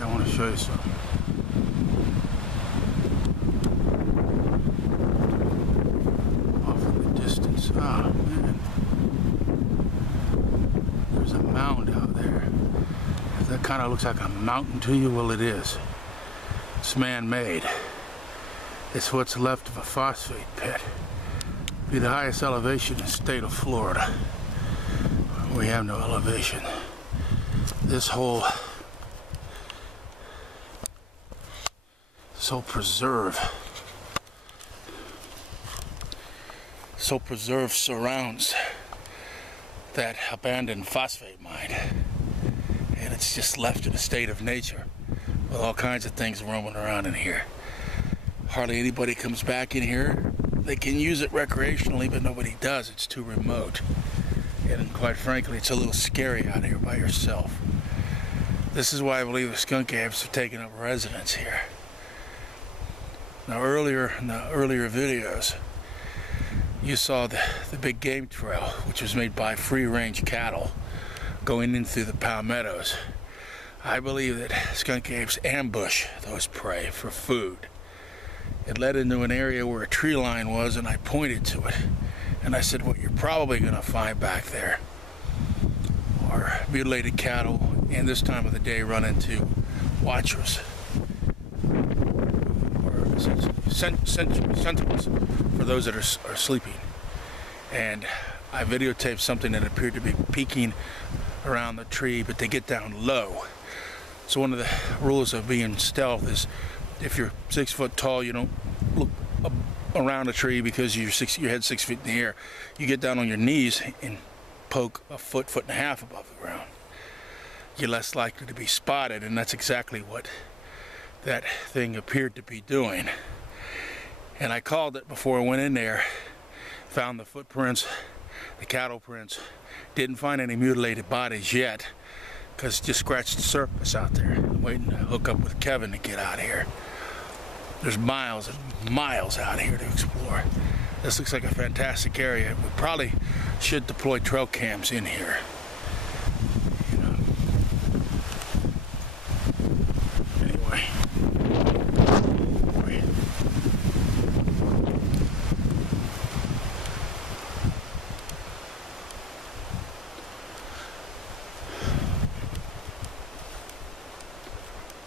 I want to show you something. Off in the distance. Ah, man. There's a mound out there. If that kind of looks like a mountain to you, well, it is. It's man-made. It's what's left of a phosphate pit. Be the highest elevation in the state of Florida. We have no elevation. This whole preserve surrounds that abandoned phosphate mine, and it's just left in a state of nature with all kinds of things roaming around in here. Hardly anybody comes back in here. They can use it recreationally, but nobody does. It's too remote, and quite frankly, it's a little scary out here by yourself. This is why I believe the skunk apes have taken up residence here. Now, earlier in the earlier videos, you saw the big game trail, which was made by free-range cattle going in through the palmettos. I believe that skunk apes ambush those prey for food. It led into an area where a tree line was, and I pointed to it. And I said, what you're probably going to find back there are mutilated cattle, and this time of the day run into watchers. Sentinels for those that are sleeping. And I videotaped something that appeared to be peeking around the tree, but they get down low. So one of the rules of being stealth is if you're 6 foot tall, you don't look around a tree because your head's 6 feet in the air. You get down on your knees and poke a foot and a half above the ground. You're less likely to be spotted, and that's exactly what that thing appeared to be doing. And I called it before I went in there, found the footprints, the cattle prints, didn't find any mutilated bodies yet, because it just scratched the surface out there. I'm waiting to hook up with Kevin to get out here. There's miles and miles out here to explore. This looks like a fantastic area. We probably should deploy trail cams in here. Anyway.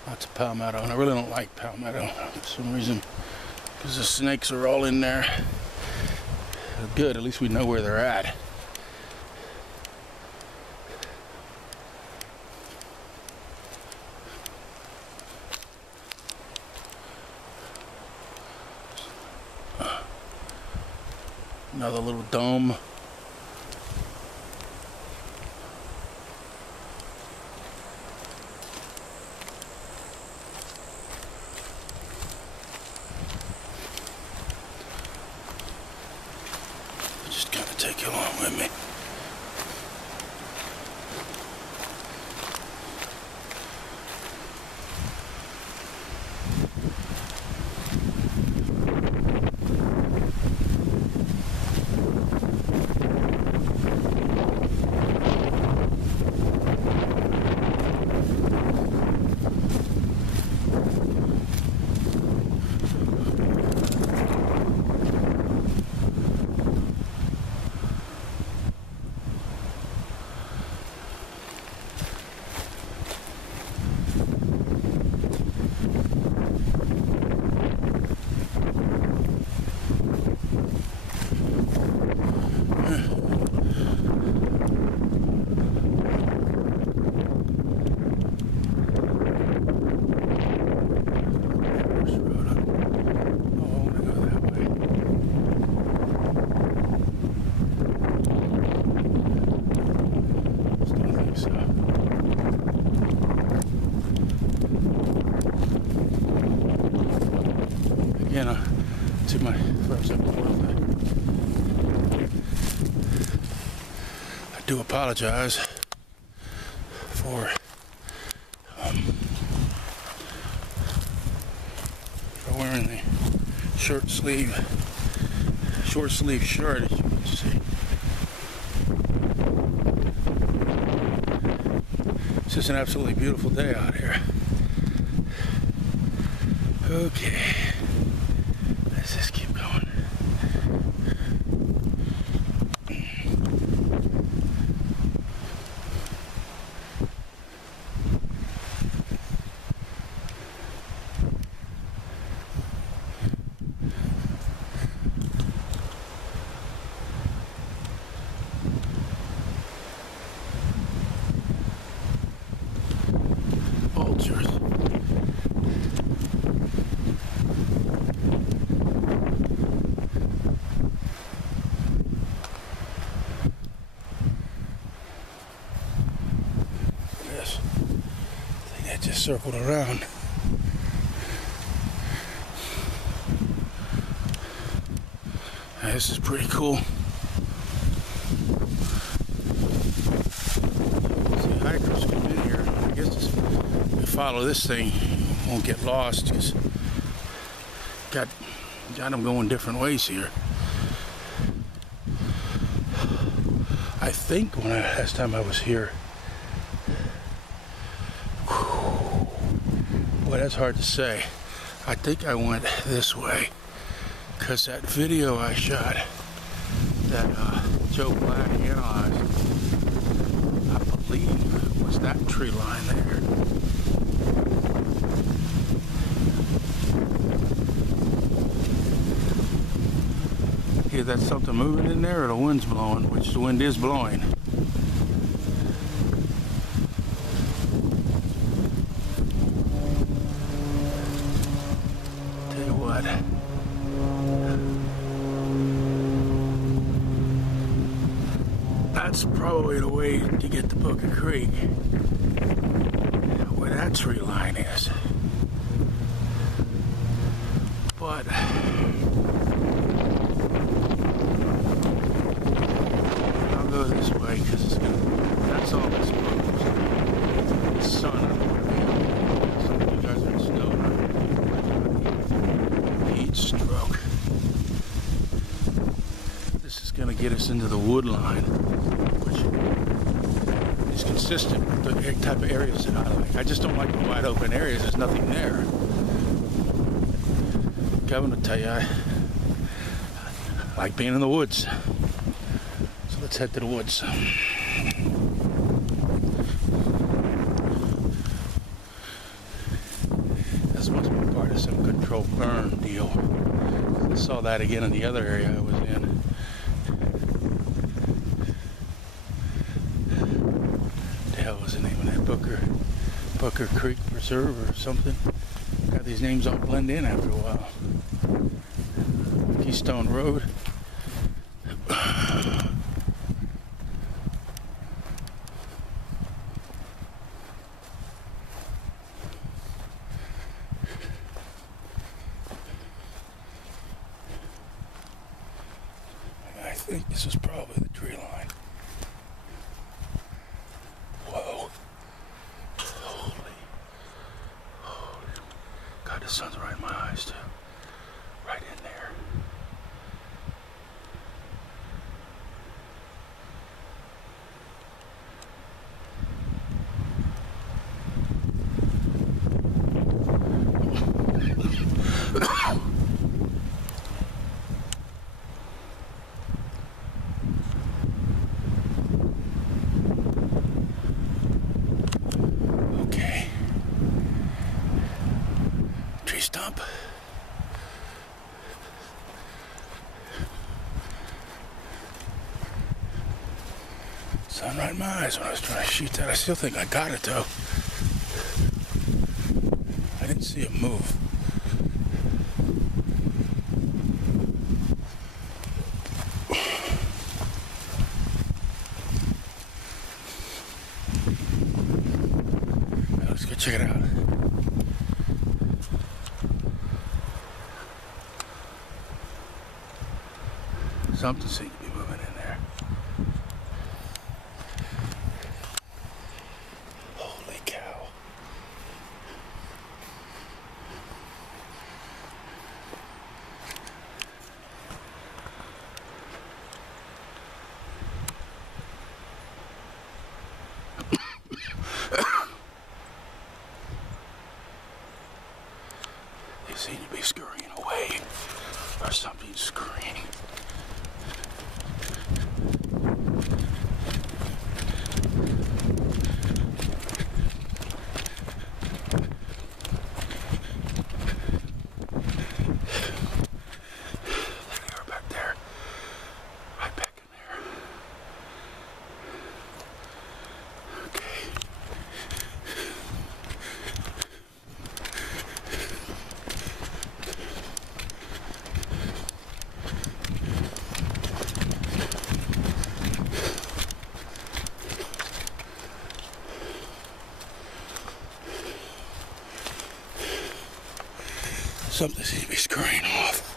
Lots of palmetto, and I really don't like palmetto for some reason, because the snakes are all in there. Good, at least we know where they're at. Another little dome. Just kind of take you along with me. Again, to my friends up north, I do apologize for wearing the short sleeve shirt, as you can see. It's just an absolutely beautiful day out here. Okay, let's just keep going. Vultures. Yes, I think that just circled around. This is pretty cool. See, hikers come in here. I guess if we follow this thing, we won't get lost because got them going different ways here. I think last time I was here, boy, that's hard to say. I think I went this way. Because that video I shot that Joe Black analyzed, I believe was that tree line there. Hear that something moving in there, or the wind's blowing, which the wind is blowing. Tell you what. That's probably the way to get to Booker Creek, where that tree line is. But I'll go this way because that's all exposed. The sun, some of you guys are in snow. Heat stroke. This is going to get us into the wood line, which is consistent with the type of areas that I like. I just don't like the wide open areas. There's nothing there. Kevin will tell you, I like being in the woods. So let's head to the woods. This must be part of some controlled burn deal. I saw that again in the other area I was in. What was the name of that? Booker Creek Reserve or something. Got these names all blend in after a while. Keystone Road. I think this is probably the tree line. God, the sun's right in my eyes too. Right in there. Okay. Tree stump. Sun right in my eyes when I was trying to shoot that. I still think I got it though. I didn't see it move. Now let's go check it out. Something seems to be moving in there. Holy cow. Something seems to be scurrying off.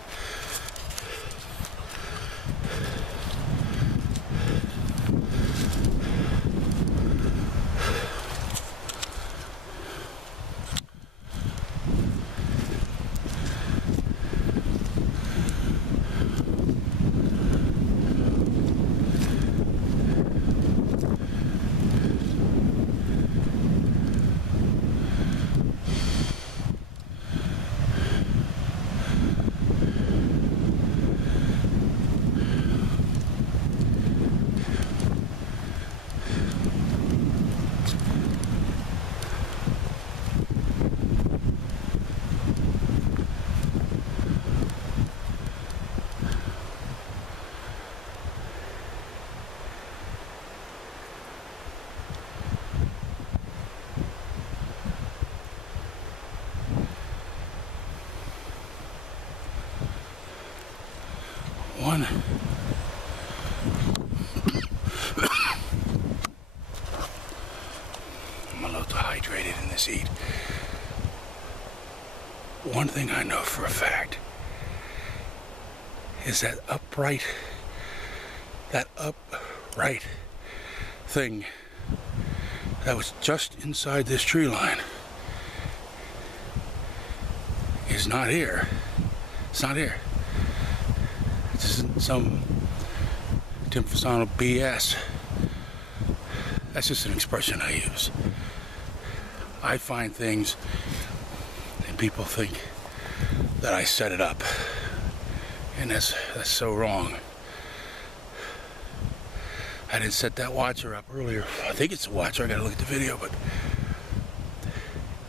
One. I'm a little dehydrated in this heat. One thing I know for a fact is that upright thing that was just inside this tree line is not here. It's not here. This isn't some Tim Fasano BS. That's just an expression I use. I find things and people think that I set it up. And that's so wrong. I didn't set that watcher up earlier. I think it's a watcher. I gotta look at the video, but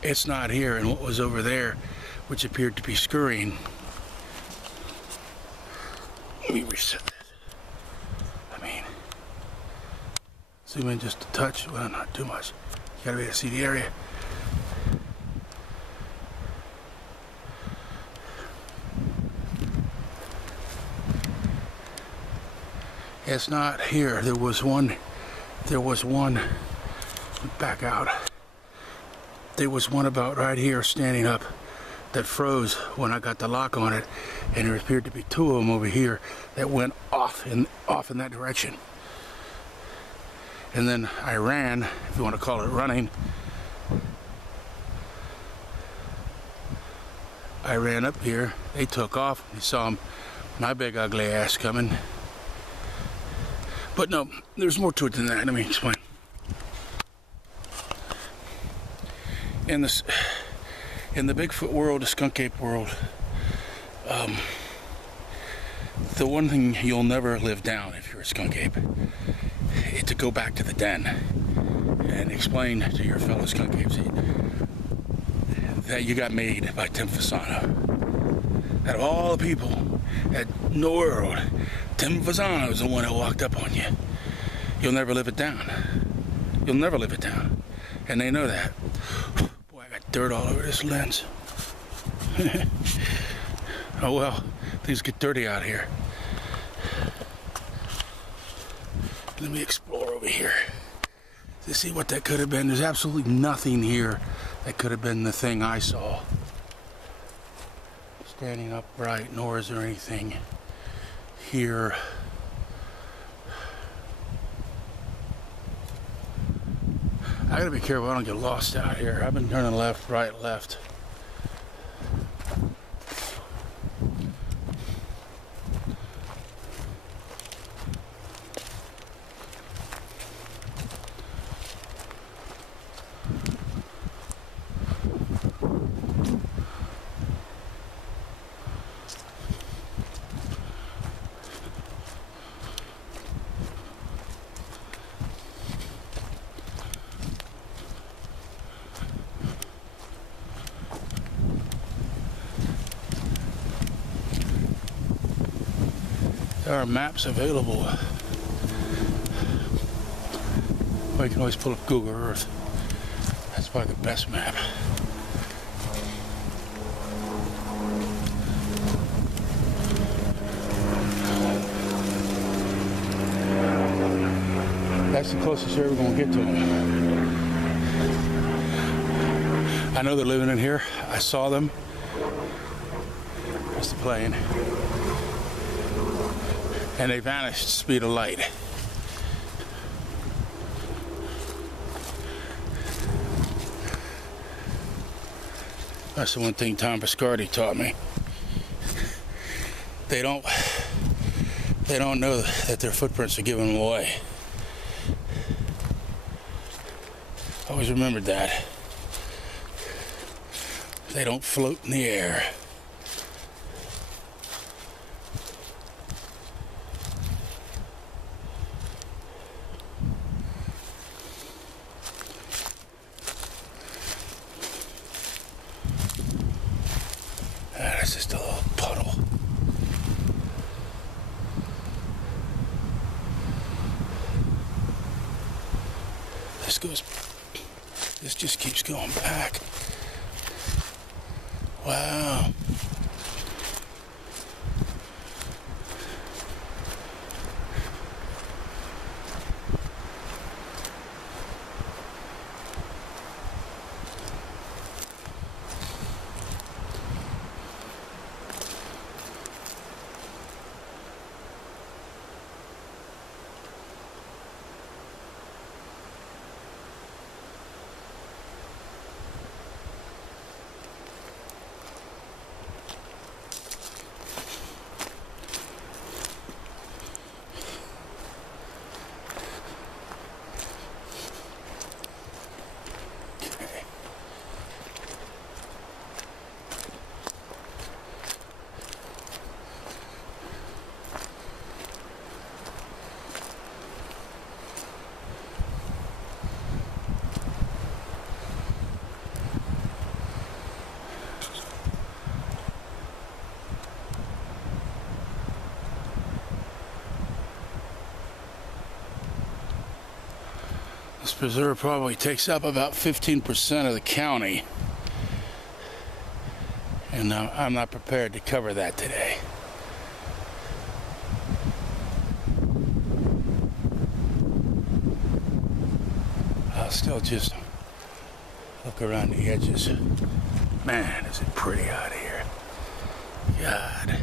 it's not here. And what was over there, which appeared to be scurrying. Let me reset this. I mean, zoom in just a touch. Well, not too much. You gotta be able to see the area. It's not here. There was one, back out. There was one about right here standing up that froze when I got the lock on it, and there appeared to be two of them over here that went off in that direction. And then I ran, if you want to call it running. I ran up here. They took off. You saw my big ugly ass coming. But no, there's more to it than that. Let me explain. In the Bigfoot world, the skunk ape world, the one thing you'll never live down if you're a skunk ape is to go back to the den and explain to your fellow skunk apes that you got made by Tim Fasano. Out of all the people in the world, Tim Fasano is the one that walked up on you. You'll never live it down. You'll never live it down. And they know that. Boy, I got dirt all over this lens. Oh well, things get dirty out here. Let me explore over here to see what that could have been. There's absolutely nothing here that could have been the thing I saw. Standing upright, nor is there anything here. I gotta be careful I don't get lost out here. I've been turning left, right, left. There are maps available. Or you can always pull up Google Earth. That's probably the best map. That's the closest you're ever going to get to them. I know they're living in here. I saw them. There's the plane. And they vanished at the speed of light. That's the one thing Tom Biscardi taught me. They don't know that their footprints are giving them away. I always remembered that. They don't float in the air. That's just a little puddle. This just keeps going back. Wow. This preserve probably takes up about 15% of the county, and I'm not prepared to cover that today. I'll still just look around the edges. Man, is it pretty out here. God.